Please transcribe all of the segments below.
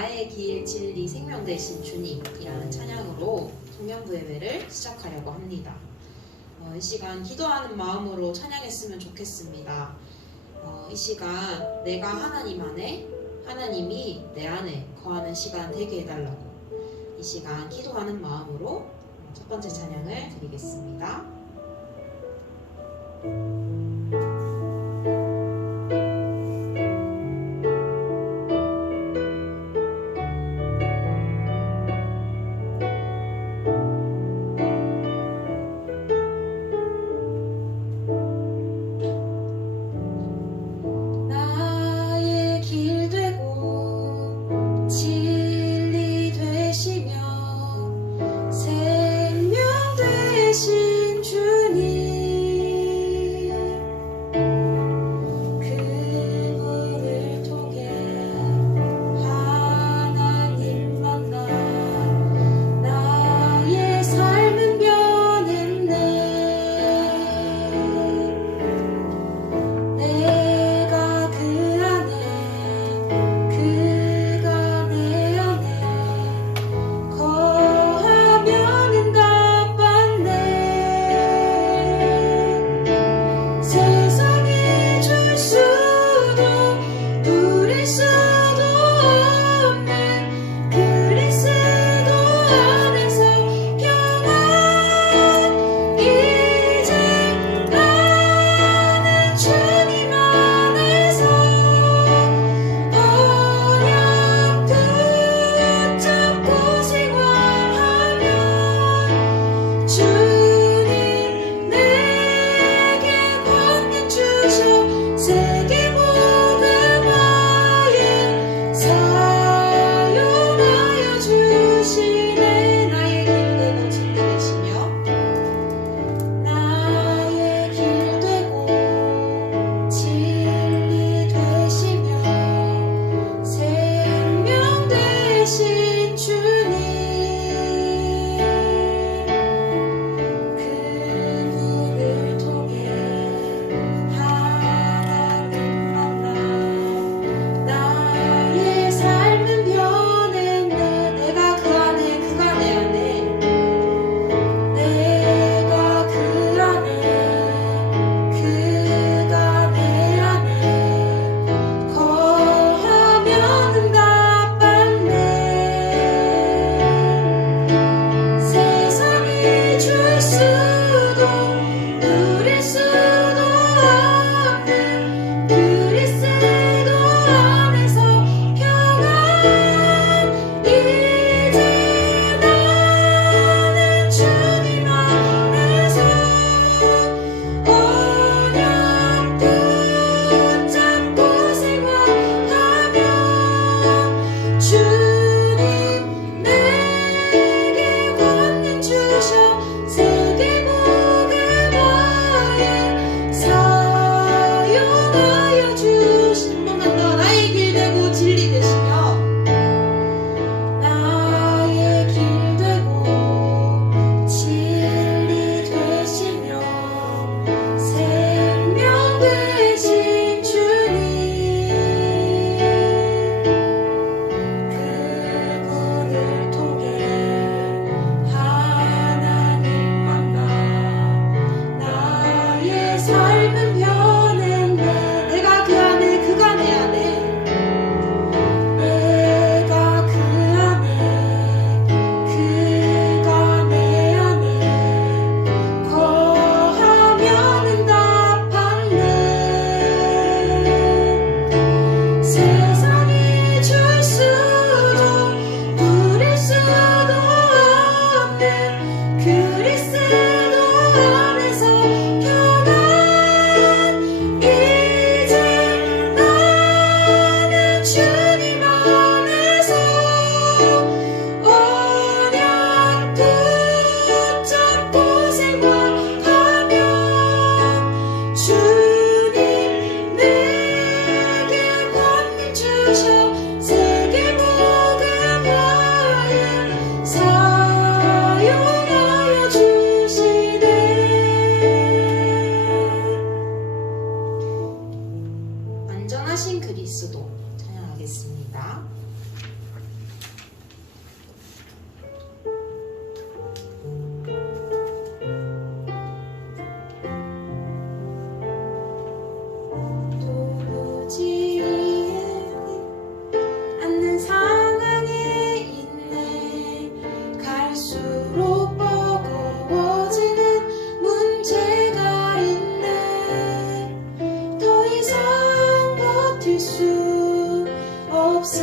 나의 길, 진리, 생명 되신 주님이라는 찬양으로 청년부 예배를 시작하려고 합니다. 이 시간 기도하는 마음으로 찬양했으면 좋겠습니다. 이 시간 내가 하나님 안에, 하나님이 내 안에 거하는 시간 되게 해달라고 이 시간 기도하는 마음으로 첫 번째 찬양을 드리겠습니다. 생명 되신 주님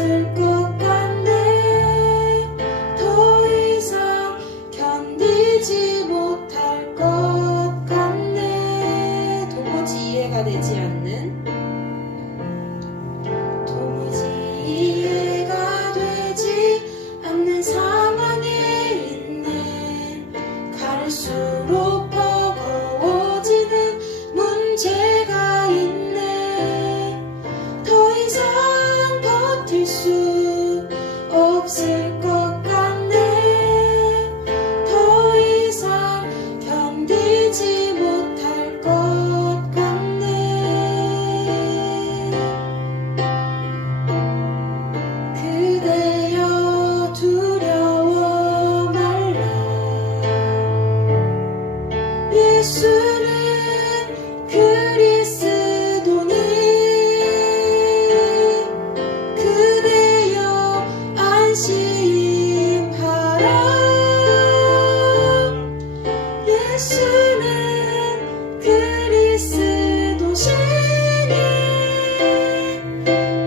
없을 것 같네. 더 이상 견디지 못할 것 같네. 도무지 이해가 되지 않는, 도무지 이해가 되지 않는 상황에 있네. 갈수록 버거워지는 문제가 있네. 더 이상 버틸 수 없을 것 같네. 더 이상 견디지 못할 것 같네. 그대여 두려워 말라. 예수는 그리스도니. 그대여 안심하라. 예수는 그리스도시니.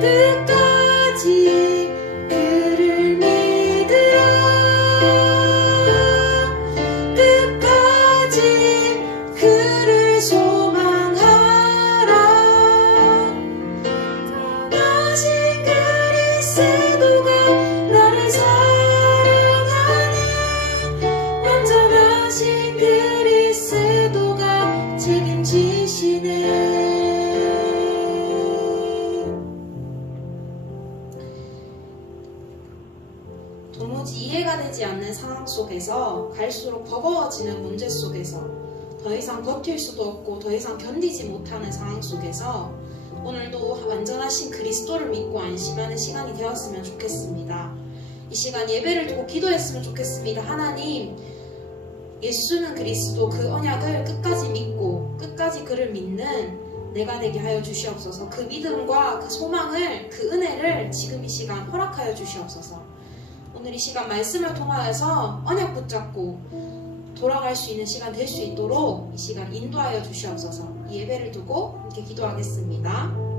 끝까지 그를 믿으라. 끝까지 그를 소망하라. 떠나신 그리스도가 나를 사랑하네. 완전하신 그리스도가 책임지시네. 도무지 이해가 되지 않는 상황 속에서, 갈수록 버거워지는 문제 속에서, 더 이상 버틸 수도 없고 더 이상 견디지 못하는 상황 속에서 오늘도 완전하신 그리스도를 믿고 안심하는 시간이 되었으면 좋겠습니다. 이 시간 예배를 두고 기도했으면 좋겠습니다. 하나님, 예수는 그리스도 그 언약을 끝까지 믿고 끝까지 그를 믿는 내가 되게 하여 주시옵소서. 그 믿음과 그 소망을, 그 은혜를 지금 이 시간 허락하여 주시옵소서. 오늘 이 시간 말씀을 통하여서 언약 붙잡고 돌아갈 수 있는 시간 될 수 있도록 이 시간 인도하여 주시옵소서. 이 예배를 두고 이렇게 기도하겠습니다.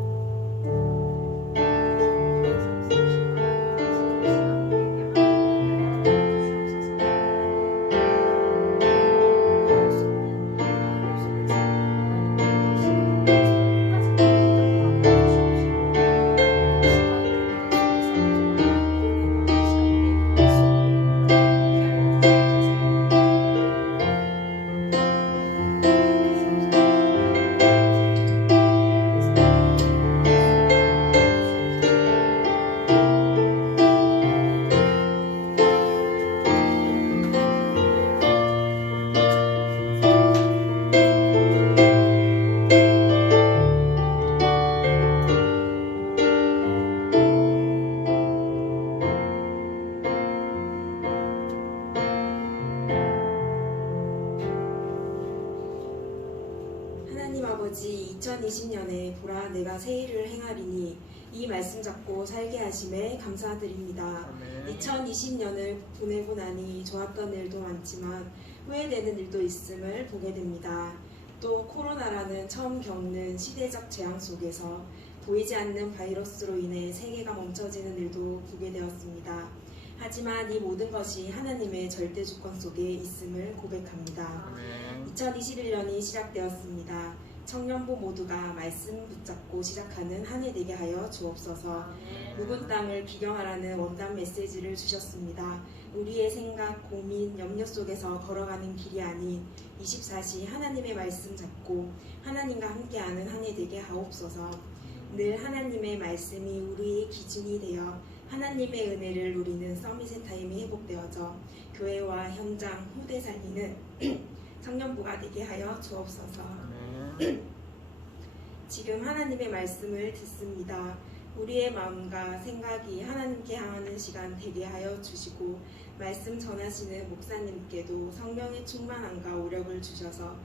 하나님 아버지, 2020년에 보라 내가 새 일을 행하리니 이 말씀 잡고 살게 하심에 감사드립니다. 2020년을 보내고 나니 좋았던 일도 많지만 후회되는 일도 있음을 보게 됩니다. 또 코로나라는 처음 겪는 시대적 재앙 속에서 보이지 않는 바이러스로 인해 세계가 멈춰지는 일도 보게 되었습니다. 하지만 이 모든 것이 하나님의 절대 주권 속에 있음을 고백합니다. 2021년이 시작되었습니다. 청년부 모두가 말씀 붙잡고 시작하는 한 해 되게 하여 주옵소서. 묵은 땅을 비경하라는 원단 메시지를 주셨습니다. 우리의 생각, 고민, 염려 속에서 걸어가는 길이 아닌 24시 하나님의 말씀 잡고 하나님과 함께하는 한 해 되게 하옵소서. 늘 하나님의 말씀이 우리의 기준이 되어 하나님의 은혜를 누리는 서밋의 타임이 회복되어져 교회와 현장, 후대 살리는 청년부가 되게 하여 주옵소서. 지금 하나님의 말씀을 듣습니다. 우리의 마음과 생각이 하나님께 향하는 시간 되게 하여 주시고 말씀 전하시는 목사님께도 성령의 충만함과 오력을 주셔서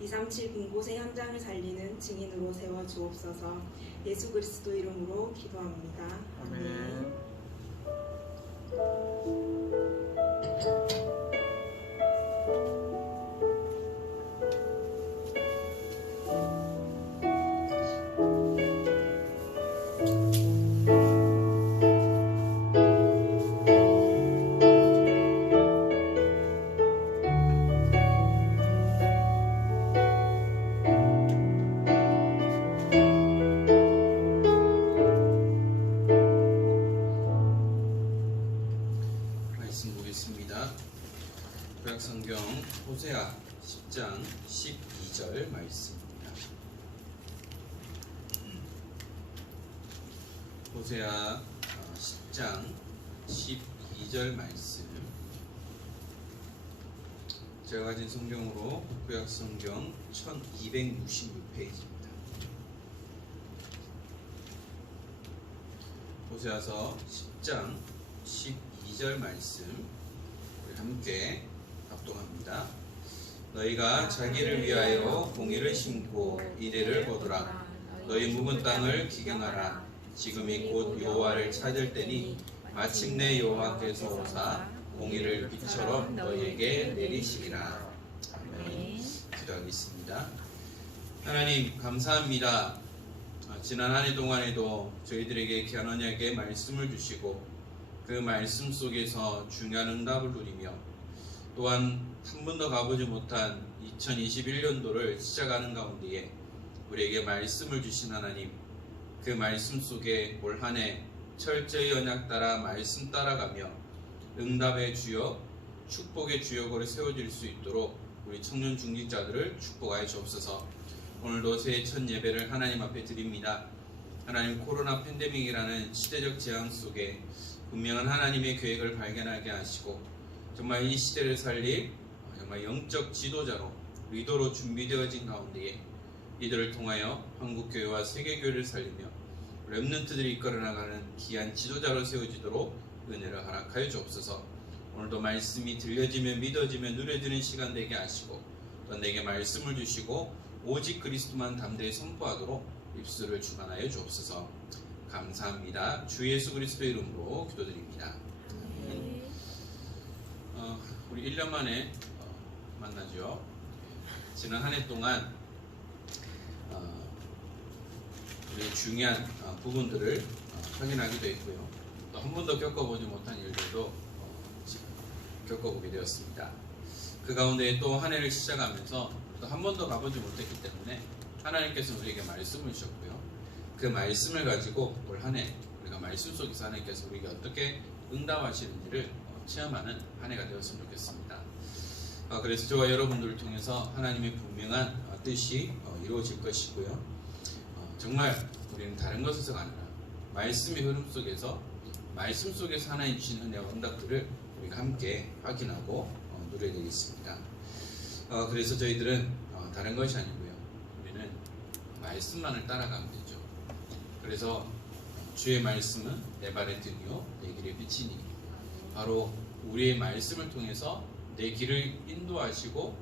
237 군곳의 현장을 살리는 증인으로 세워 주옵소서. 예수 그리스도 이름으로 기도합니다. 아멘. 성경 호세아 10장 12절 말씀입니다. 호세아 10장 12절 말씀. 제가 가진 성경으로 구약 성경 1266페이지입니다. 호세아서 10장 12절 말씀 우리 함께 합동합니다. 너희가 자기를 위하여 공의를 심고 이래를 보더라. 너희 묵은 땅을 기경하라. 지금이 곧 여호와를 찾을 때니 마침내 여호와께서 오사 공의를 빛처럼 너희에게 내리시리라. 아멘. 기도하겠습니다. 하나님 감사합니다. 지난 한 해 동안에도 저희들에게 귀한 언약의 말씀을 주시고 그 말씀 속에서 중요한 응답을 누리며 또한 한 번도 가보지 못한 2021년도를 시작하는 가운데에 우리에게 말씀을 주신 하나님, 그 말씀 속에 올 한 해 철저히 언약 따라 말씀 따라가며 응답의 주역, 축복의 주역으로 세워질 수 있도록 우리 청년 중직자들을 축복하여 주옵소서. 오늘도 새해 첫 예배를 하나님 앞에 드립니다. 하나님, 코로나 팬데믹이라는 시대적 재앙 속에 분명한 하나님의 계획을 발견하게 하시고 정말 이 시대를 살릴 정말 영적 지도자로 리더로 준비되어진 가운데에 이들을 통하여 한국교회와 세계교회를 살리며 렘넌트들이 이끌어 나가는 귀한 지도자로 세워지도록 은혜를 허락하여 주옵소서. 오늘도 말씀이 들려지며 믿어지며 누려지는 시간 되게 하시고 또 내게 말씀을 주시고 오직 그리스도만 담대히 선포하도록 입술을 주관하여 주옵소서. 감사합니다. 주 예수 그리스도의 이름으로 기도드립니다. 우리 1년 만에 만나죠. 지난 한 해 동안 우리 중요한 부분들을 확인하기도 했고요. 또 한 번도 겪어보지 못한 일들도 겪어보게 되었습니다. 그 가운데 또 한 해를 시작하면서 또 한 번도 가보지 못했기 때문에 하나님께서 우리에게 말씀을 주셨고요. 그 말씀을 가지고 올 한 해 우리가 말씀 속에서 하나님께서 우리에게 어떻게 응답하시는지를 체험하는 한 해가 되었으면 좋겠습니다. 그래서 저와 여러분들을 통해서 하나님의 분명한 뜻이 이루어질 것이고요. 정말 우리는 다른 것에서가 아니라 말씀의 흐름 속에서 말씀 속에서 하나님 주신 은혜와 응답들을 우리가 함께 확인하고 누려야 되겠습니다. 그래서 저희들은 다른 것이 아니고요. 우리는 말씀만을 따라가면 되죠. 그래서 주의 말씀은 내 발의 등이요 내 길의 빛이니, 바로 우리의 말씀을 통해서 내 길을 인도하시고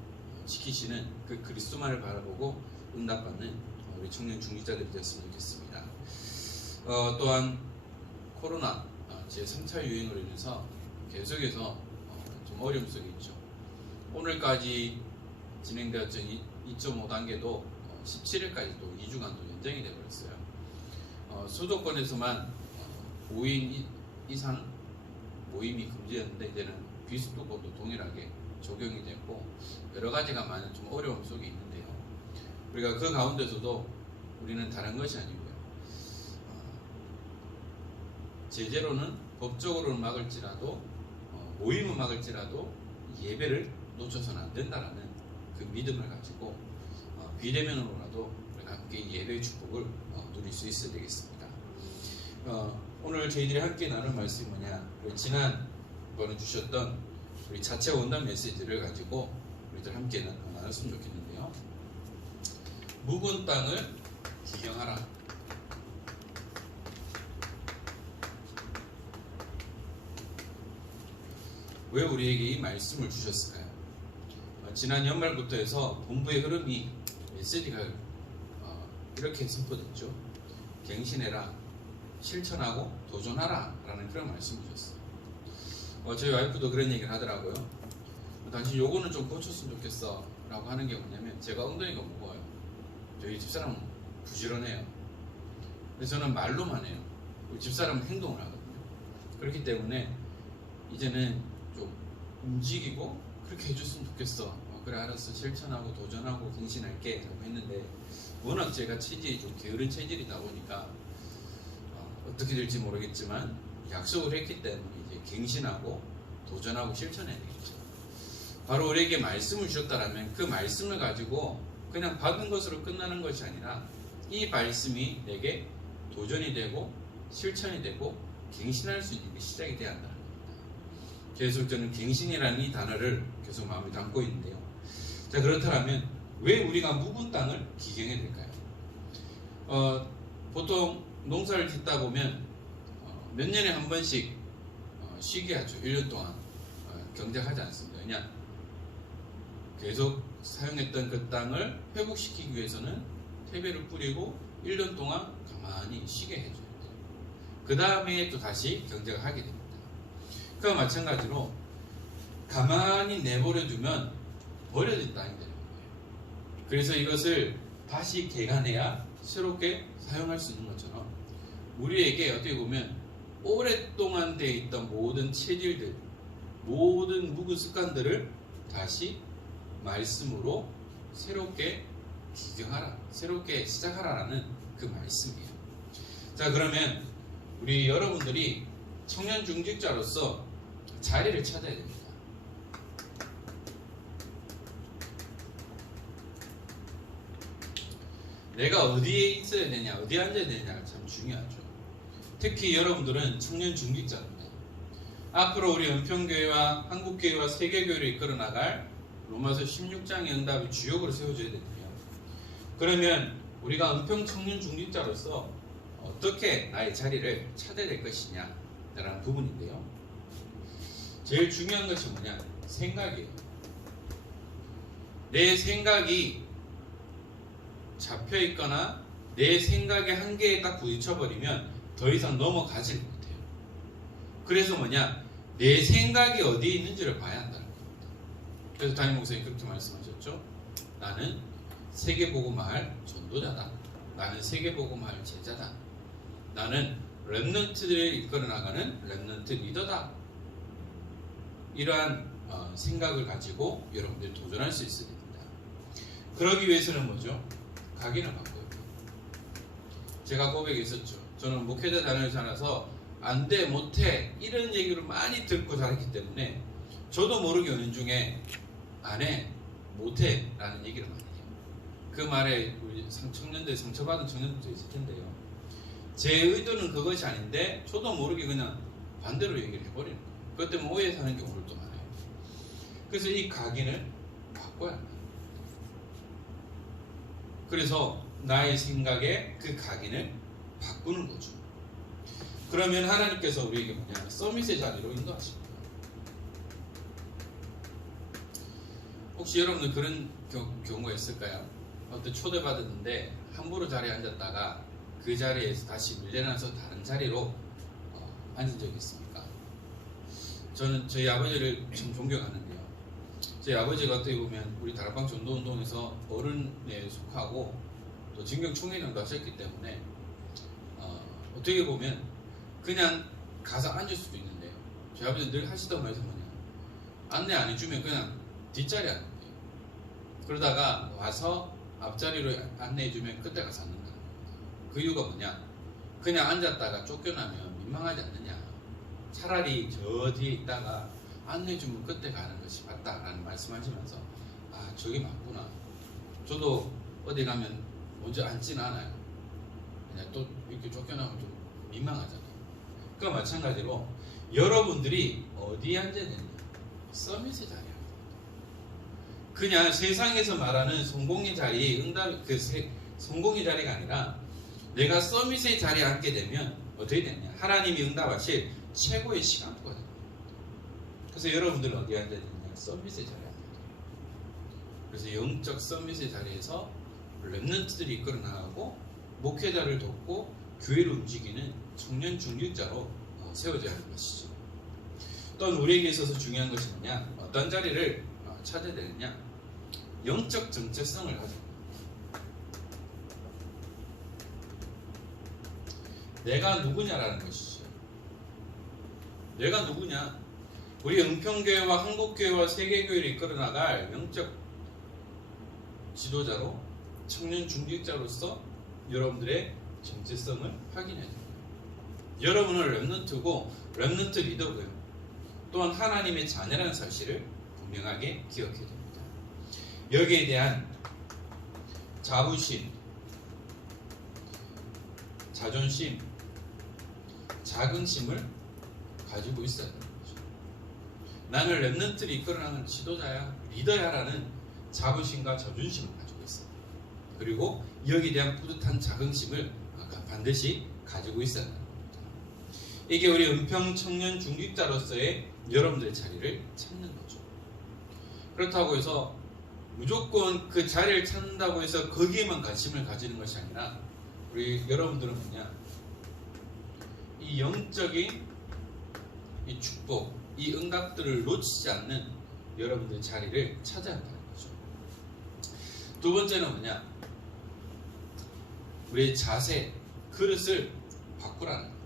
지키시는 그 그리스도만을 바라보고 응답받는 우리 청년 중직자들이 되었으면 좋겠습니다. 또한 코로나 제3차 유행으로 인해서 계속해서 좀 어려움 속에 있죠. 오늘까지 진행되었던 2.5단계도 17일까지 또 2주간 또 연장이 되어버렸어요. 수도권에서만 5인 이상 모임이 금지였는데 이제는 비수도권도 동일하게 적용이 됐고 여러 가지가 많은 좀 어려움 속에 있는데요. 우리가 그 가운데서도 우리는 다른 것이 아니고요. 제재로는 법적으로는 막을지라도 모임은 막을지라도 예배를 놓쳐서는 안 된다라는 그 믿음을 가지고 비대면으로라도 우리가 함께 예배의 축복을 누릴 수 있어야 되겠습니다. 오늘 저희들이 함께 나눌 말씀이 뭐냐, 지난번에 주셨던 우리 자체 원단 메시지를 가지고 우리들 함께 나눴으면 좋겠는데요. 묵은 땅을 기경하라. 왜 우리에게 이 말씀을 주셨을까요? 지난 연말부터 해서 본부의 흐름이 메시지가 이렇게 선포됐죠. 갱신해라, 실천하고 도전하라 라는 그런 말씀을 주셨어요. 저희 와이프도 그런 얘기를 하더라고요. 당신 요거는 좀 고쳤으면 좋겠어 라고 하는 게 뭐냐면, 제가 엉덩이가 무거워요. 저희 집사람은 부지런해요. 그래서 저는 말로만 해요. 우리 집사람은 행동을 하거든요. 그렇기 때문에 이제는 좀 움직이고 그렇게 해줬으면 좋겠어. 그래 알았어, 실천하고 도전하고 갱신할게 라고 했는데, 워낙 제가 체질이 좀 게으른 체질이다 보니까 어떻게 될지 모르겠지만 약속을 했기 때문에 이제 갱신하고 도전하고 실천해야 되겠죠. 바로 우리에게 말씀을 주셨다라면 그 말씀을 가지고 그냥 받은 것으로 끝나는 것이 아니라 이 말씀이 내게 도전이 되고 실천이 되고 갱신할 수 있는 게 시작이 돼야 한다는 겁니다. 계속 저는 갱신이라는 이 단어를 계속 마음에 담고 있는데요. 자, 그렇다면 왜 우리가 묵은 땅을 기경해야 될까요? 보통 농사를 짓다 보면 몇 년에 한 번씩 쉬게 하죠. 1년 동안 경작하지 않습니다. 왜냐? 계속 사용했던 그 땅을 회복시키기 위해서는 퇴비를 뿌리고 1년 동안 가만히 쉬게 해줘야 돼요. 그 다음에 또 다시 경작을 하게 됩니다. 그와 마찬가지로 가만히 내버려두면 버려진 땅이 되는 거예요. 그래서 이것을 다시 개간해야 새롭게 사용할 수 있는 것처럼 우리에게 어떻게 보면 오랫동안 돼 있던 모든 체질들, 모든 묵은 습관들을 다시 말씀으로 새롭게 기경하라, 새롭게 시작하라라는 그 말씀이에요. 자, 그러면 우리 여러분들이 청년 중직자로서 자리를 찾아야 됩니다. 내가 어디에 있어야 되냐, 어디에 앉아야 되냐가 참 중요하죠. 특히 여러분들은 청년 중직자입니다. 앞으로 우리 은평교회와 한국교회와 세계교회를 이끌어 나갈 로마서 16장의 응답이 주역으로 세워져야 됩니다. 그러면 우리가 은평 청년 중직자로서 어떻게 나의 자리를 찾아야 될 것이냐 라는 부분인데요. 제일 중요한 것이 뭐냐? 생각이에요. 내 생각이 잡혀 있거나 내 생각의 한계에 딱 부딪혀버리면 더 이상 넘어가지 못해요. 그래서 뭐냐? 내 생각이 어디에 있는지를 봐야 한다는 겁니다. 그래서 담임 목사님 그렇게 말씀하셨죠. 나는 세계복음화할 전도자다. 나는 세계복음화할 제자다. 나는 렘넌트들을 이끌어 나가는 렘넌트 리더다. 이러한 생각을 가지고 여러분들이 도전할 수 있어야 됩니다. 그러기 위해서는 뭐죠? 각인을 바꿔요. 제가 고백했었죠. 저는 목회자 자녀를 자라서 안 돼, 못해 이런 얘기를 많이 듣고 자랐기 때문에 저도 모르게 은중에 안 해, 못해 라는 얘기를 많이 해요. 그 말에 우리 청년들, 상처받은 청년들도 있을 텐데요. 제 의도는 그것이 아닌데 저도 모르게 그냥 반대로 얘기를 해버리는 거예요. 그것 때문에 오해 사는 경우도 많아요. 그래서 이 각인을 바꿔야 합니다. 그래서 나의 생각에 그 각인을 바꾸는 거죠. 그러면 하나님께서 우리에게 뭐냐? 서밋의 자리로 인도하십니다. 혹시 여러분들 그런 경우가 있을까요? 어떤 초대받았는데 함부로 자리에 앉았다가 그 자리에서 다시 밀려나서 다른 자리로 앉은 적이 있습니까? 저는 저희 아버지를 참 존경하는데요. 저희 아버지가 어떻게 보면 우리 다락방 전도운동에서 어른에 속하고 또 진경총회장도 하셨기 때문에 어떻게 보면 그냥 가서 앉을 수도 있는데요. 저희 아버지는 늘 하시던 말씀 뭐냐? 안내 안 해주면 그냥 뒷자리 앉는데요. 그러다가 와서 앞자리로 안내해주면 그때 가서 앉는다. 그 이유가 뭐냐? 그냥 앉았다가 쫓겨나면 민망하지 않느냐? 차라리 저 뒤에 있다가 안내해주면 그때 가는 것이 맞다라는 말씀하시면서 아, 저게 맞구나. 저도 어디 가면 먼저 앉지는 않아요. 그냥 또 이렇게 쫓겨나면 좀 민망하잖아요. 그와 마찬가지로 여러분들이 어디에 앉아야 되냐? 서밋의 자리야. 그냥 세상에서 말하는 성공의 자리, 성공의 자리가 아니라 내가 서밋의 자리에 앉게 되면 어떻게 되냐? 하나님이 응답하실 최고의 시간표가 됩니다. 그래서 여러분들은 어디에 앉아야 되냐? 서밋의 자리에 앉아야 돼요. 그래서 영적 서밋의 자리에서 렘넌트들이 이끌어 나가고 목회자를 돕고 교회를 움직이는 청년 중직자로 세워져야 하는 것이죠. 또한 우리에게 있어서 중요한 것이 뭐냐? 어떤 자리를 찾아야 되느냐? 영적 정체성을 가지고 내가 누구냐라는 것이죠. 내가 누구냐? 우리 은평교회와 한국교회와 세계교회를 이끌어 나갈 영적 지도자로 청년 중직자로서 여러분들의 정체성을 확인해야 됩니다. 여러분은 렘넌트고 렘넌트 리더고요. 또한 하나님의 자녀라는 사실을 분명하게 기억해야 됩니다. 여기에 대한 자부심, 자존심, 자긍심을 가지고 있어야 됩니다. 나는 렘넌트를 이끌어가는 지도자야, 리더야라는 자부심과 자존심을 가지고 있어요. 그리고 여기에 대한 뿌듯한 자긍심을 반드시 가지고 있어야 합니다. 이게 우리 은평 청년 중직자로서의 여러분들의 자리를 찾는 거죠. 그렇다고 해서 무조건 그 자리를 찾는다고 해서 거기에만 관심을 가지는 것이 아니라 우리 여러분들은 뭐냐, 이 영적인 이 축복, 이 응답들을 놓치지 않는 여러분들의 자리를 찾아야 한다는 거죠. 두 번째는 뭐냐, 우리의 자세, 그릇을 바꾸라는 거죠.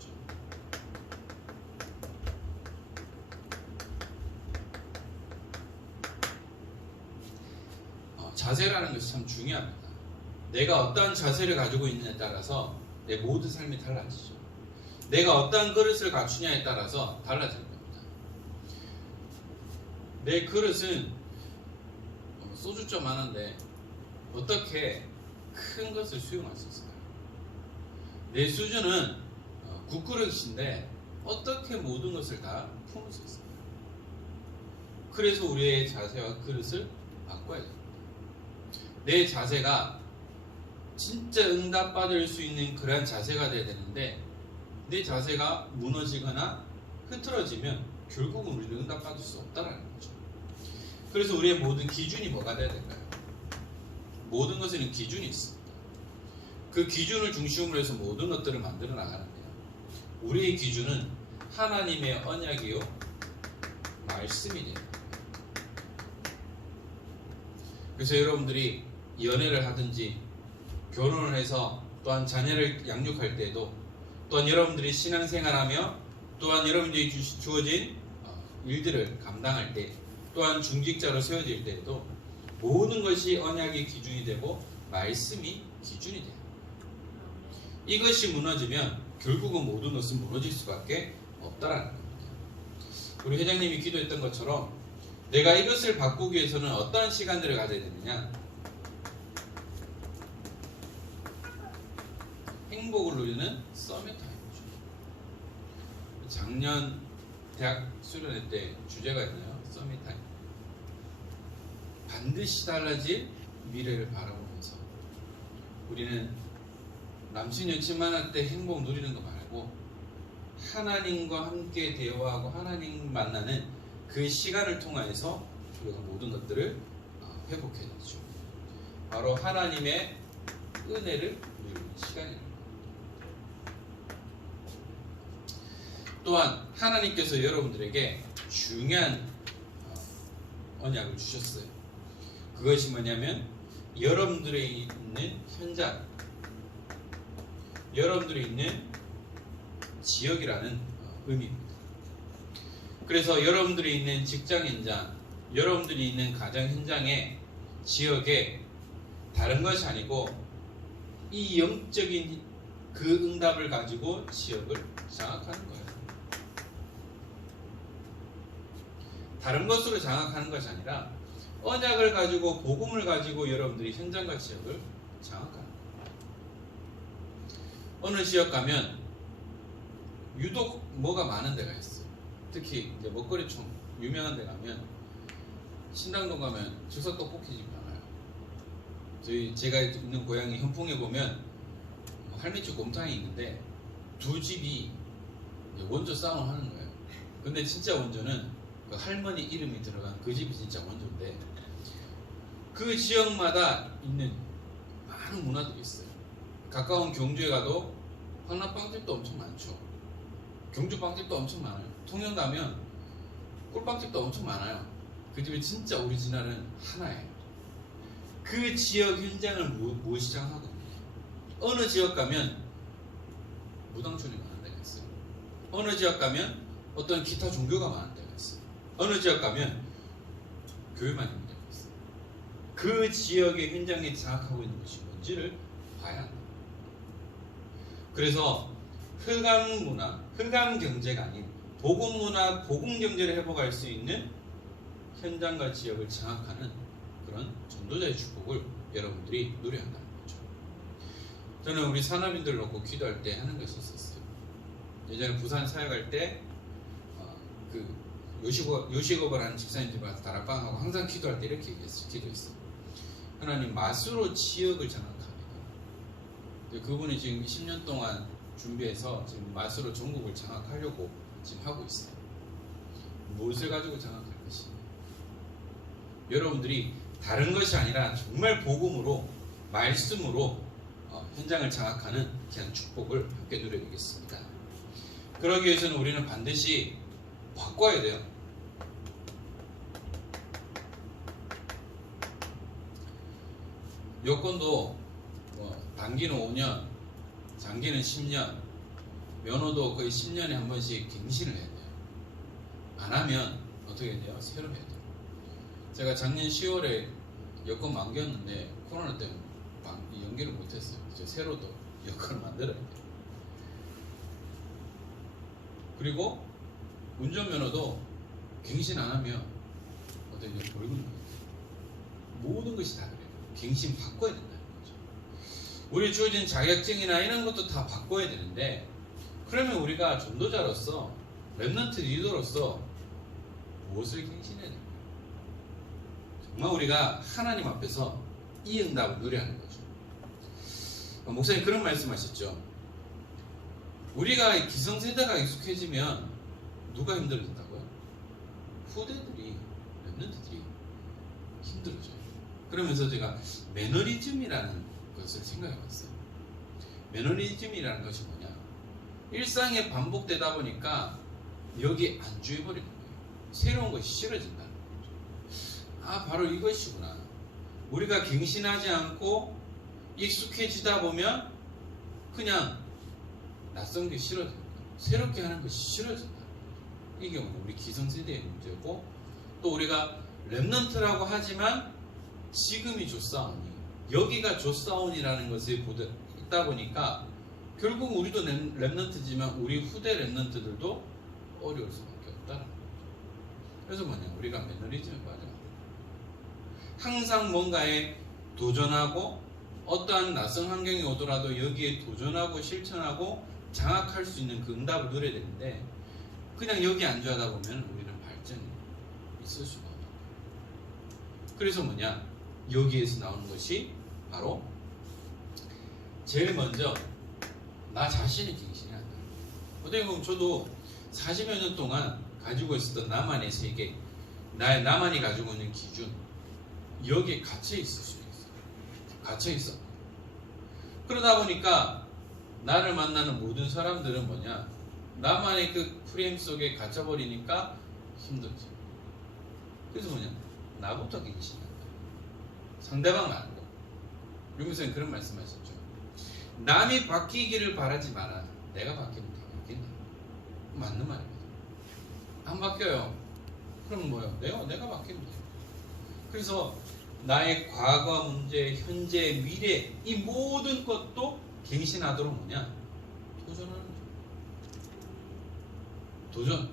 자세라는 것이 참 중요합니다. 내가 어떠한 자세를 가지고 있느냐에 따라서 내 모든 삶이 달라지죠. 내가 어떠한 그릇을 갖추냐에 따라서 달라질 겁니다. 내 그릇은 소주점 하나인데 어떻게 큰 것을 수용할 수 있을까요? 내 수준은 국그릇인데 어떻게 모든 것을 다 품을 수 있을까요? 그래서 우리의 자세와 그릇을 바꿔야 됩니다. 내 자세가 진짜 응답받을 수 있는 그러한 자세가 돼야 되는데, 내 자세가 무너지거나 흐트러지면 결국은 우리는 응답받을 수 없다는 거죠. 그래서 우리의 모든 기준이 뭐가 돼야 될까요? 모든 것에는 기준이 있습니다. 그 기준을 중심으로 해서 모든 것들을 만들어 나가는데요, 우리의 기준은 하나님의 언약이요 말씀이 돼요. 그래서 여러분들이 연애를 하든지 결혼을 해서 또한 자녀를 양육할 때에도, 또한 여러분들이 신앙생활하며 또한 여러분들이 주어진 일들을 감당할 때, 또한 중직자로 세워질 때에도 모든 것이 언약의 기준이 되고 말씀이 기준이 돼요. 이것이 무너지면 결국은 모든 것은 무너질 수밖에 없다라는 겁니다. 우리 회장님이 기도했던 것처럼 내가 이것을 바꾸기 위해서는 어떠한 시간들을 가져야 되느냐, 행복을 누리는 서밋 타임이죠. 작년 대학 수련회 때 주제가 있나요? 서밋 타임. 반드시 달라질 미래를 바라보면서 우리는 남친 여친 만날 때 행복 누리는 거 말고 하나님과 함께 대화하고 하나님 만나는 그 시간을 통해서 우리가 모든 것들을 회복해야 되죠. 바로 하나님의 은혜를 누리는 시간입니다. 또한 하나님께서 여러분들에게 중요한 언약을 주셨어요. 그것이 뭐냐면 여러분들이 있는 현장, 여러분들이 있는 지역이라는 의미입니다. 그래서 여러분들이 있는 직장 현장, 여러분들이 있는 가정 현장의 지역에 다른 것이 아니고 이 영적인 그 응답을 가지고 지역을 장악하는 거예요. 다른 것으로 장악하는 것이 아니라 언약을 가지고 복음을 가지고 여러분들이 현장과 지역을 장악하는 거예요. 어느 지역 가면 유독 뭐가 많은 데가 있어요. 특히 이제 먹거리촌 유명한 데 가면 신당동 가면 즉석 떡볶이집 많아요. 제가 있는 고향이 현풍에 보면 할매집 곰탕이 있는데 두 집이 원조 싸움을 하는 거예요. 근데 진짜 원조는 그 할머니 이름이 들어간 그 집이 진짜 원조인데, 그 지역마다 있는 많은 문화들이 있어요. 가까운 경주에 가도 황남빵집도 엄청 많죠. 경주빵집도 엄청 많아요. 통영 가면 꿀빵집도 엄청 많아요. 그 집이 진짜 오리지널은 하나예요. 그 지역 현장을 무엇이 장하거든요. 어느 지역 가면 무당촌이 많은 데가 있어요. 어느 지역 가면 어떤 기타 종교가 많은 데가 있어요. 어느 지역 가면 교회만 있는 데가 있어요. 그 지역의 현장에 장악하고 있는 것이 뭔지를 봐야 합니다. 그래서 흑암 문화, 흑암 경제가 아닌 복음 문화, 복음 경제를 회복할 수 있는 현장과 지역을 장악하는 그런 전도자의 축복을 여러분들이 누려야 한다는 거죠. 저는 우리 산업인들 놓고 기도할 때 하는 것이 있었어요. 예전에 부산 사역할 때 요식업을 하는 집사님들과 다락방하고 항상 기도할 때 이렇게 기도했어요. 하나님, 맛으로 지역을 장악합니다. 그분이 지금 10년 동안 준비해서 지금 맛으로 전국을 장악하려고 지금 하고 있어요. 무엇을 가지고 장악할 것이? 여러분들이 다른 것이 아니라 정말 복음으로, 말씀으로 현장을 장악하는 귀한 축복을 함께 누려야겠습니다. 그러기 위해서는 우리는 반드시 바꿔야 돼요. 여권도 단기는 5년, 장기는 10년, 면허도 거의 10년에 한 번씩 갱신을 해야 돼요. 안 하면 어떻게 해야 돼요? 새로 해야 돼요. 제가 작년 10월에 여권 만기였는데 코로나 때문에 연기를 못했어요. 이제 새로도 여권을 만들어야 돼요. 그리고 운전면허도 갱신 안 하면 어떻게 돼요? 벌금 나요. 모든 것이 다 그래요. 갱신 바꿔야 된다는 거죠. 우리 주어진 자격증이나 이런 것도 다 바꿔야 되는데, 그러면 우리가 전도자로서, 렘넌트 리더로서 무엇을 갱신해야 됩니까? 정말 우리가 하나님 앞에서 이 응답을 누려야 하는 거죠. 목사님 그런 말씀하셨죠. 우리가 기성세대가 익숙해지면 누가 힘들어진다고요? 후대들이, 렘넌트들이 힘들어져요. 그러면서 제가 매너리즘이라는 것을 생각해 봤어요. 매너리즘이라는 것이 뭐냐? 일상에 반복되다 보니까 여기 안주해버리는 거예요. 새로운 것이 싫어진다는 거죠. 바로 이것이구나. 우리가 갱신하지 않고 익숙해지다 보면 그냥 낯선 게 싫어진다. 새롭게 하는 것이 싫어진다. 이게 우리 기성세대의 문제고, 또 우리가 렘넌트라고 하지만 지금이 조사오니, 여기가 조사온이라는 것에 있다 보니까 결국 우리도 렘넌트지만 우리 후대 렘넌트들도 어려울 수밖에 없다는 거죠. 그래서 우리가 매너리즘에 빠져요. 항상 뭔가에 도전하고, 어떠한 낯선 환경이 오더라도 여기에 도전하고 실천하고 장악할 수 있는 그 응답을 누려야 되는데, 그냥 여기 안주하다 보면 우리는 발전이 있을 수가 없는 거예요. 그래서 여기에서 나오는 것이 바로 제일 먼저 나 자신을 갱신해야 한다. 어떻게 보면 저도 40여 년 동안 가지고 있었던 나만의 세계, 나만이 가지고 있는 기준, 여기에 갇혀 있을 수 있어요. 갇혀 있어. 그러다 보니까 나를 만나는 모든 사람들은 나만의 그 프레임 속에 갇혀버리니까 힘들지. 그래서 나부터 갱신한다. 상대방 말고. 유무선생님 그런 말씀하셨죠. 남이 바뀌기를 바라지 마라. 내가 바뀌면 다 바뀐다. 맞는 말입니다. 안 바뀌어요. 그럼 뭐요? 내가 바뀌면 돼요. 그래서 나의 과거 문제, 현재, 미래, 이 모든 것도 갱신하도록 도전하는 거죠.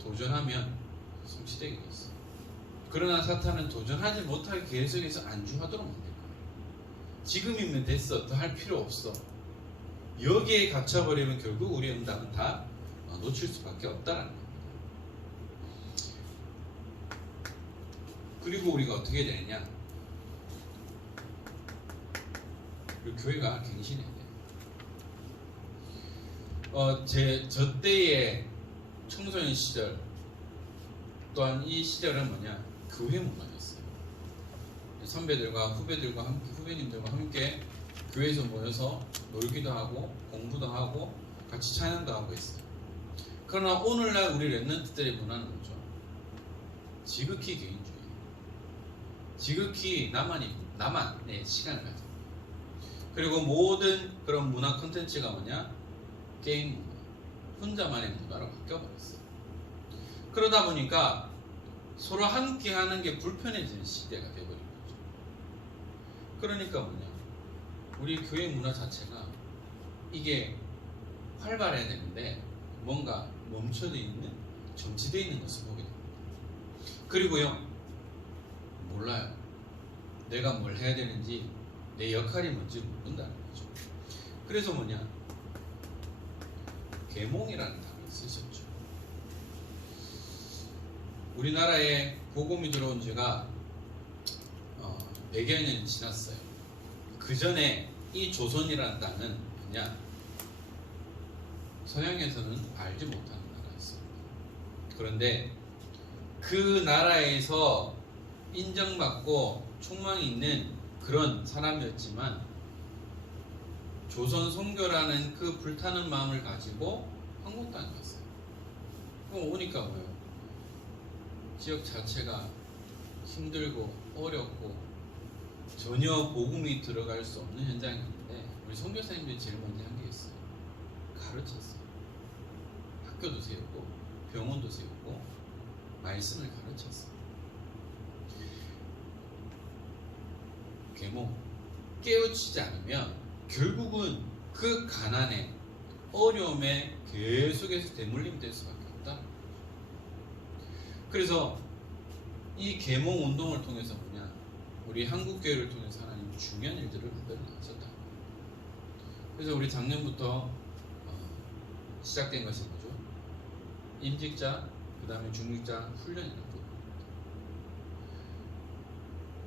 도전하면 성취되게 돼 있어. 그러나 사탄은 도전하지 못하게 계속해서 안주하도록 만들 거예요. 지금이면 됐어. 더 할 필요 없어. 여기에 갇혀버리면 결국 우리의 응답은 다 놓칠 수밖에 없다라는 겁니다. 그리고 우리가 어떻게 되느냐? 우리 교회가 갱신해야 돼요. 저 때의 청소년 시절 또한 이 시절은 교회 문화였어요. 선배들과 후배님들과 함께 교회에서 모여서 놀기도 하고 공부도 하고 같이 찬양도 하고 했어요. 그러나 오늘날 우리 렘넌트들의 문화는 뭐죠? 지극히 개인주의, 지극히 나만의 시간을 가져. 그리고 모든 그런 문화 콘텐츠가 게임 문화, 혼자만의 문화로 바뀌어버렸어요. 그러다 보니까 서로 함께 하는 게 불편해지는 시대가 되어버린 거죠. 그러니까 우리 교회 문화 자체가 이게 활발해야 되는데 뭔가 멈춰져 있는 점치되어 있는 것을 보게 됩니다. 그리고요, 몰라요. 내가 뭘 해야 되는지, 내 역할이 뭔지 모른다는 거죠. 그래서 뭐냐, 계몽이라는 단어를 쓰셨죠. 우리나라에 복음이 들어온 지가 100여 년이 지났어요. 그 전에 이 조선이라는 땅은 그냥 서양에서는 알지 못하는 나라였습니다. 그런데 그 나라에서 인정받고 총망이 있는 그런 사람이었지만 조선 선교라는 그 불타는 마음을 가지고 한국 땅에 왔어요. 그럼 오니까 뭐예요? 지역 자체가 힘들고 어렵고 전혀 복음이 들어갈 수 없는 현장이었는데 우리 선교사님들이 제일 먼저 한 게 있어요. 가르쳤어요. 학교도 세우고 병원도 세우고 말씀을 가르쳤어요. 계몽 깨우치지 않으면 결국은 그 가난에 어려움에 계속해서 대물림 될 수밖에 없다. 그래서 이 계몽 운동을 통해서 뭐냐, 우리 한국교회를 통해서 하나님 중요한 일들을 만들어 나가셨다. 그래서 우리 작년부터 시작된 것이 뭐죠? 임직자, 그 다음에 중직자 훈련이라는 부분입니다.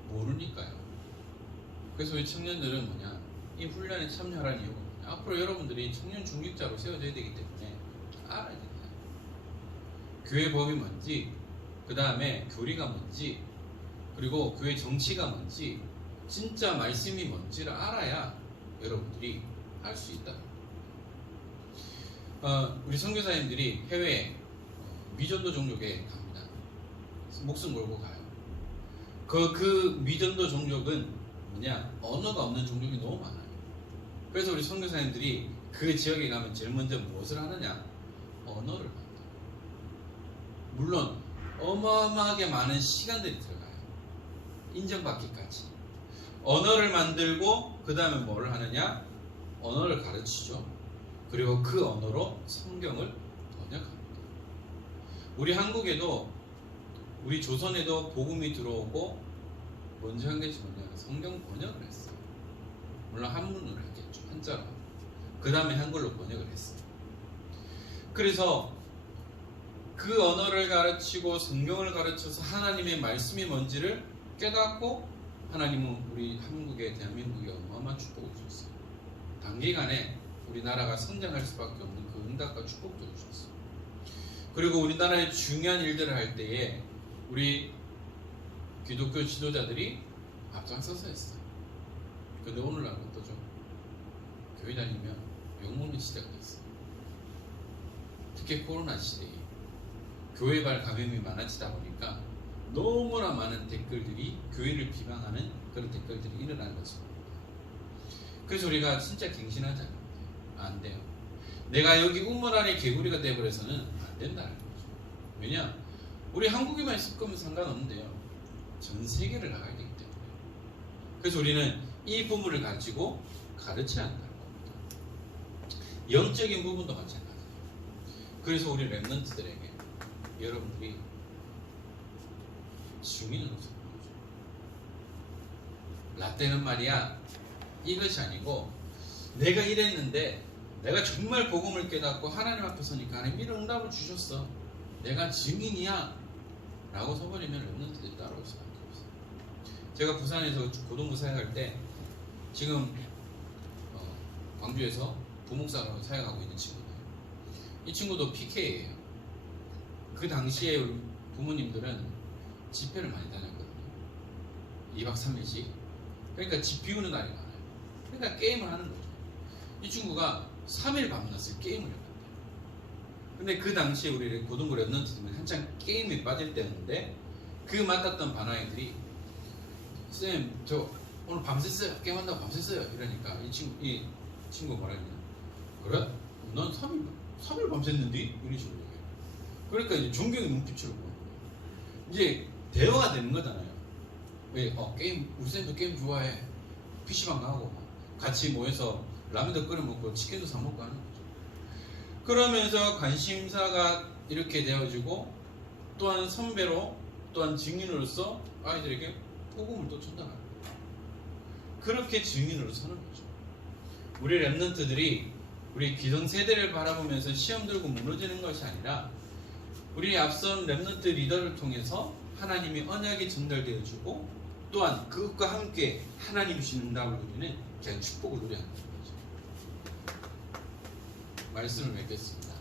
모르니까요. 그래서 우리 청년들은 뭐냐, 이 훈련에 참여하라는 이유가 뭐냐, 앞으로 여러분들이 청년 중직자로 세워져야 되기 때문에 알아야 됩니다. 교회 법이 뭔지, 그 다음에 교리가 뭔지, 그리고 교회 정치가 뭔지, 진짜 말씀이 뭔지를 알아야 여러분들이 할 수 있다. 우리 선교사님들이 해외에 미전도 종족에 갑니다. 목숨 걸고 가요. 그 미전도 종족은 뭐냐, 언어가 없는 종족이 너무 많아요. 그래서 우리 선교사님들이 그 지역에 가면 제일 먼저 무엇을 하느냐, 언어를 만들어요. 물론 어마어마하게 많은 시간들이 들어가요. 인정받기까지. 언어를 만들고 그 다음에 뭐를 하느냐, 언어를 가르치죠. 그리고 그 언어로 성경을 번역합니다. 우리 한국에도, 우리 조선에도 복음이 들어오고 먼저 한 것이 뭐냐, 성경 번역을 했어요. 물론 한문으로 했겠죠, 한자로. 그 다음에 한글로 번역을 했어요. 그래서 그 언어를 가르치고 성경을 가르쳐서 하나님의 말씀이 뭔지를 깨닫고 하나님은 우리 한국에, 대한민국에 어마어마한 축복을 주셨어요. 단기간에 우리나라가 성장할 수밖에 없는 그 응답과 축복도 주셨어요. 그리고 우리나라의 중요한 일들을 할 때에 우리 기독교 지도자들이 앞장서서 했어요. 근데 오늘날은 어떠죠? 교회 다니면 욕먹는 시대가 됐어요. 특히 코로나 시대에 교회발 감염이 많아지다 보니까 너무나 많은 댓글들이 교회를 비방하는 그런 댓글들이 일어나는 것입니다. 그래서 우리가 진짜 갱신하지 않아요. 안 돼요. 내가 여기 우물 안에 개구리가 되어버려서는 안 된다는 거죠. 왜냐? 우리 한국에만 있을 거면 상관없는데요. 전 세계를 나가야 되기 때문에. 그래서 우리는 이 부분을 가지고 가르쳐야 한다는 겁니다. 영적인 부분도 마찬가지예요. 그래서 우리 랩런트들에게 여러분들이 중요한 것을 보여줘요. 라떼는 말이야, 이것이 아니고 내가 이랬는데 내가 정말 복음을 깨닫고 하나님 앞에 서니까 하나님 이런 응답을 주셨어, 내가 증인이야 라고 서버리면 랩런트들이 따라올 수밖에 없어요. 제가 부산에서 고등부 사역할 때 지금 광주에서 부목사로 사역하고 있는 친구예요. 이 친구도 PK예요. 그 당시에 우리 부모님들은 집회를 많이 다녔거든요. 2박 3일씩. 그러니까 집 비우는 날이 많아요. 그러니까 게임을 하는 거죠. 이 친구가 3일 밤낮을 게임을 해봤대요. 근데 그 당시에 우리 고등부 랩런트들은 한창 게임에 빠질 때였는데 그 맡았던 반아이들이 쌤, 저 오늘 밤샜어요. 게임한다고 밤샜어요. 이러니까 이 친구 뭐라 했냐, 그래? 넌 3일 밤샜는데? 이런 식으로 얘기해요. 그러니까 이제 존경의 눈빛으로 보는 거예요. 이제 대화가 되는 거잖아요. 왜? 게임, 우리 쌤도 게임 좋아해. PC방 가고 같이 모여서 라면도 끓여 먹고 치킨도 사 먹고 하는 거죠. 그러면서 관심사가 이렇게 되어지고 또한 선배로 또한 증인으로서 아이들에게 복음을 또 전달하는 거예요. 그렇게 증인으로 서는 거죠. 우리 랩런트들이 우리 기성세대를 바라보면서 시험 들고 무너지는 것이 아니라 우리 앞선 랩런트 리더를 통해서 하나님이 언약이 전달되어주고 또한 그것과 함께 하나님이 주는 응답을 누리는 그냥 축복을 누려야 하는 거죠. 말씀을 맺겠습니다.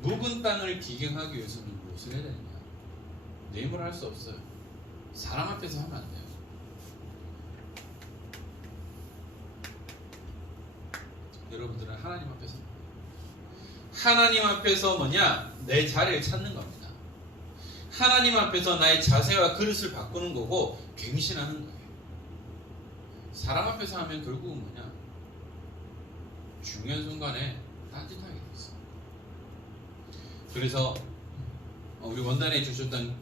묵은 땅을 기경하기 위해서는 무엇을 해야 되느냐? 내임을 할 수 없어요. 사람 앞에서 하면 안 돼요. 여러분들은 하나님 앞에서 뭐냐? 내 자리를 찾는 겁니다. 하나님 앞에서 나의 자세와 그릇을 바꾸는 거고 갱신하는 거예요. 사람 앞에서 하면 결국은 뭐냐? 중요한 순간에 딴짓하게 됐어. 그래서 우리 원단에 주셨던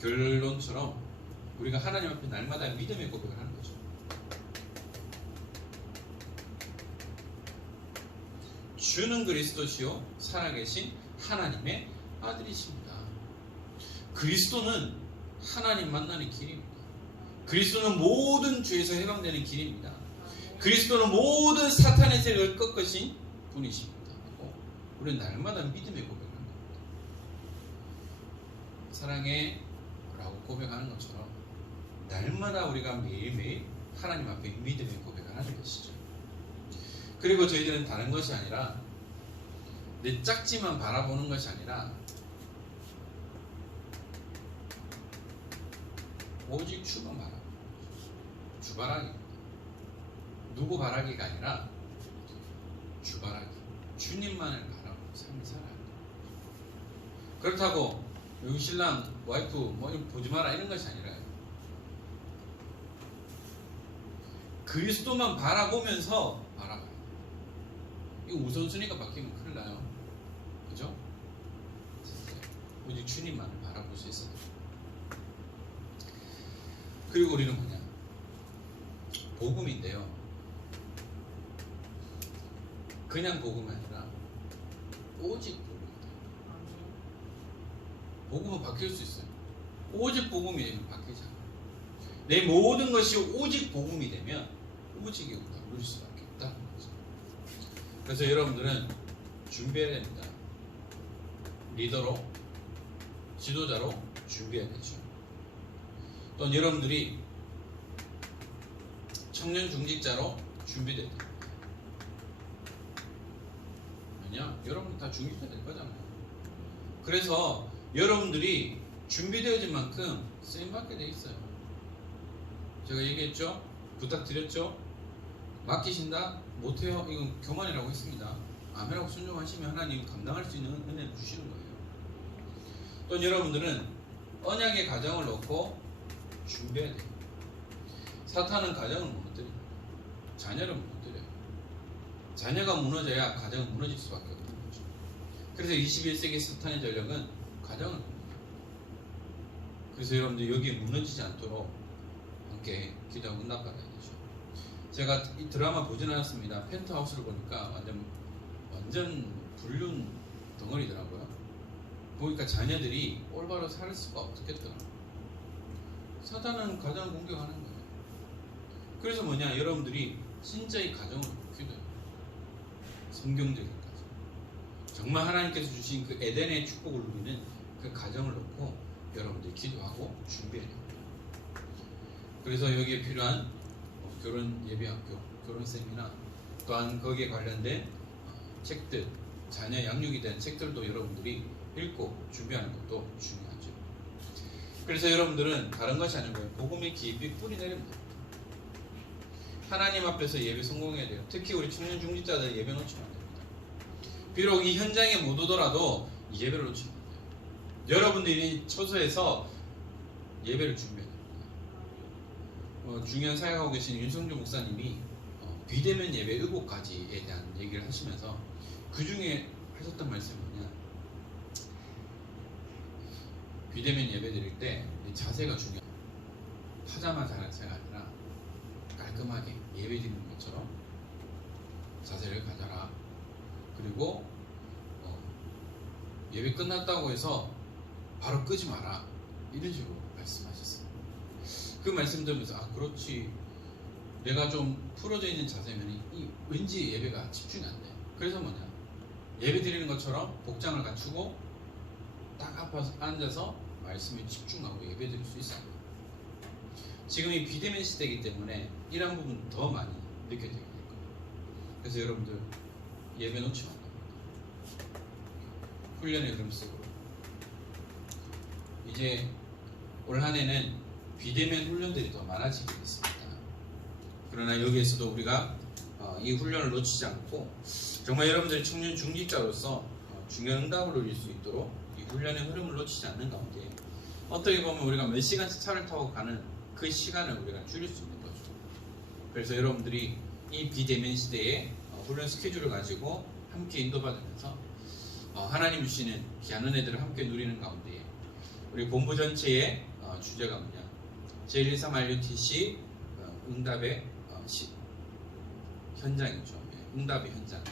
결론처럼 우리가 하나님 앞에 날마다 믿음의 고백을 하는 거죠. 주는 그리스도시요 살아계신 하나님의 아들이십니다. 그리스도는 하나님 만나는 길입니다. 그리스도는 모든 죄에서 해방되는 길입니다. 그리스도는 모든 사탄의 세력을 꺾으신 분이십니다. 우리는 날마다 믿음의 고백을 합니다. 사랑해 라고 고백하는 것처럼 날마다 우리가 매일매일 하나님 앞에 믿음의 고백을 하는 것이죠. 그리고 저희들은 다른 것이 아니라 내 짝지만 바라보는 것이 아니라 오직 주만 바라보는 거죠. 주바라기입니다. 누구 바라기가 아니라 주바라기, 주님만을 바라보는 삶을 살아야 돼요. 그렇다고 여기 신랑, 와이프 뭐 보지 마라 이런 것이 아니라 그리스도만 바라보면서 바라봐요. 이거 우선순위가 바뀌면 큰일 나요. 그죠? 오직 주님만을 바라볼 수 있어요. 그리고 우리는 뭐냐? 복음인데요. 그냥 복음이 아니라 오직 복음이다. 복음은 바뀔 수 있어요. 오직 복음이 되면 바뀌지 않아요. 내 모든 것이 오직 복음이 되면 오직의 응답을 누릴 수밖에 없다는 거죠. 그래서 여러분들은 준비해야 됩니다. 리더로, 지도자로 준비해야 되죠. 또는 여러분들이 청년 중직자로 준비돼야 됩니다. 왜냐? 여러분 다 중직자 될 거잖아요. 그래서 여러분들이 준비되어진 만큼 쓰임받게 돼 있어요. 제가 얘기했죠? 부탁드렸죠? 맡기신다? 못해요? 이건 교만이라고 했습니다. 아멘하고 순종하시면 하나님 감당할 수 있는 은혜를 주시는 거예요. 또 여러분들은 언약의 가정을 놓고 준비해야 돼요. 사탄은 가정을 무너뜨립니다. 자녀를 무너뜨려요. 자녀가 무너져야 가정은 무너질 수밖에 없는 거죠. 그래서 21세기 사탄의 전략은 가정을 무너뜨립니다. 그래서 여러분들 여기에 무너지지 않도록 함께 기도하고 응답받아야 되죠. 제가 이 드라마 보진 않았습니다. 펜트하우스를 보니까 완전 불륜 덩어리더라고요. 보니까 자녀들이 올바로 살 수가 없겠더라고요. 사탄은 가정을 공격하는 거예요. 그래서 뭐냐? 여러분들이 진짜 이 가정을 기도해요. 성경적인 가정. 정말 하나님께서 주신 그 에덴의 축복을 누리는 그 가정을 놓고 여러분들이 기도하고 준비해야 됩니다. 그래서 여기에 필요한 결혼 예비학교, 결혼 세미나, 또한 거기에 관련된 책들, 자녀 양육에 대한 책들도 여러분들이 읽고 준비하는 것도 중요하죠. 그래서 여러분들은 다른 것이 아니고 복음의 깊이 뿌리 내립니다. 하나님 앞에서 예배 성공해야 돼요. 특히 우리 청년 중직자들 예배 놓치면 안 됩니다. 비록 이 현장에 못 오더라도 예배를 놓치면 안 돼요. 여러분들이 처소에서 예배를 준비해야 됩니다. 중요한 사역하고 계신 윤성주 목사님이 비대면 예배 7가지에 대한 얘기를 하시면서 그 중에 하셨던 말씀이 뭐냐? 비대면 예배 드릴 때 자세가 중요해요. 파자마 자세가 아니라 깔끔하게 예배 드리는 것처럼 자세를 가져라. 그리고 예배 끝났다고 해서 바로 끄지 마라, 이런 식으로 말씀하셨어요. 그 말씀 들으면서 그렇지, 내가 좀 풀어져 있는 자세면 왠지 예배가 집중이 안 돼. 그래서 뭐냐, 예배 드리는 것처럼 복장을 갖추고 딱 앞에 앉아서 말씀에 집중하고 예배 드릴 수 있어요. 지금이 비대면 시대이기 때문에 이런 부분 더 많이 느껴지게 될 거예요. 그래서 여러분들 예배 놓치면 안 됩니다. 훈련의 흐름 속으로 이제 올 한 해는 비대면 훈련들이 더 많아지겠습니다. 그러나 여기에서도 우리가 이 훈련을 놓치지 않고 정말 여러분들이 청년 중직자로서 중요한 응답을 올릴 수 있도록 이 훈련의 흐름을 놓치지 않는 가운데 어떻게 보면 우리가 몇 시간씩 차를 타고 가는 그 시간을 우리가 줄일 수 있는 거죠. 그래서 여러분들이 이 비대면 시대에 훈련 스케줄을 가지고 함께 인도받으면서 하나님 주시는 귀한 은혜들을 함께 누리는 가운데 우리 본부 전체의 주제가 뭐냐, 제123 RUTC 응답의 현장이죠. 응답의 현장.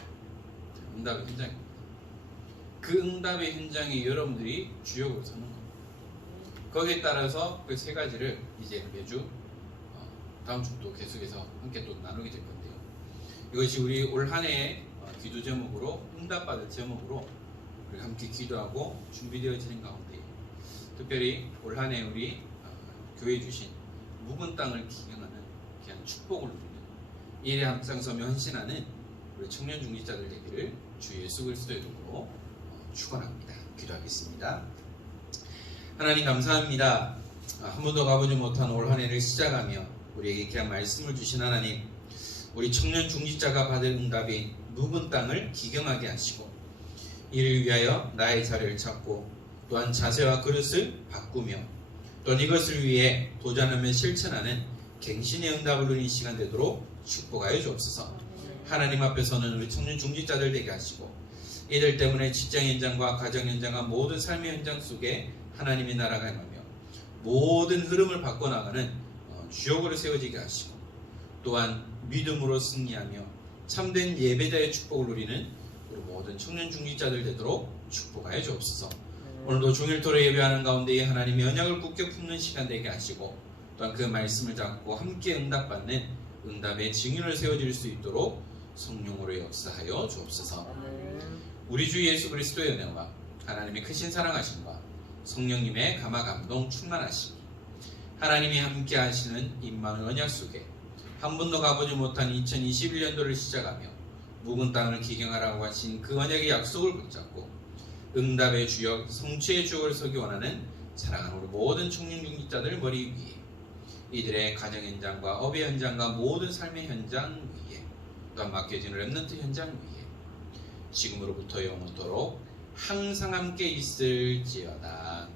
응답의 현장입니다. 그 응답의 현장에 여러분들이 주역으로 서는 겁니다. 거기에 따라서 그 세 가지를 이제 매주 다음 주도 계속해서 함께 또 나누게 될 건데요. 이것이 우리 올 한 해의 기도 제목으로, 응답받을 제목으로 우리 함께 기도하고 준비되어지는 가운데 특별히 올 한 해 우리 교회에 주신 묵은 땅을 기경하는 귀한 축복을 누리는 일에 항상 서며 헌신하는 우리 청년 중직자들 되기를 주 예수 그리스도의 이름으로 축원합니다. 기도하겠습니다. 하나님 감사합니다. 한 번도 가보지 못한 올 한 해를 시작하며 우리에게 귀한 말씀을 주신 하나님, 우리 청년 중직자가 받을 응답인 묵은 땅을 기경하게 하시고 이를 위하여 나의 자리를 찾고 또한 자세와 그릇을 바꾸며 또한 이것을 위해 도전하며 실천하는 갱신의 응답을 누리는 시간 되도록 축복하여 주옵소서. 하나님 앞에서는 우리 청년 중직자들 되게 하시고 이들 때문에 직장 현장과 가정 현장과 모든 삶의 현장 속에 하나님의 나라가 임하며 모든 흐름을 바꿔나가는 주역으로 세워지게 하시고 또한 믿음으로 승리하며 참된 예배자의 축복을 누리는 우리 모든 청년 중직자들 되도록 축복하여 주옵소서. 오늘도 종일토록 예배하는 가운데 하나님의 언약을 굳게 품는 시간 되게 하시고 또한 그 말씀을 잡고 함께 응답받는 응답의 증인을 세워질 수 있도록 성령으로 역사하여 주옵소서. 우리 주 예수 그리스도의 은혜와 하나님의 크신 사랑하심과 성령님의 감화 감동 충만하심이 하나님이 함께 하시는 임마누엘 언약 속에 한 번도 가보지 못한 2021년도를 시작하며 묵은 땅을 기경하라고 하신 그 언약의 약속을 붙잡고 응답의 주역, 성취의 주역을 서기 원하는 사랑하는 우리 모든 청년 중직자들 머리 위에 이들의 가정 현장과 업의 현장과 모든 삶의 현장 위에 또한 맡겨진 렘넌트 현장 위에 지금으로부터 영원토록 항상 함께 있을지어다.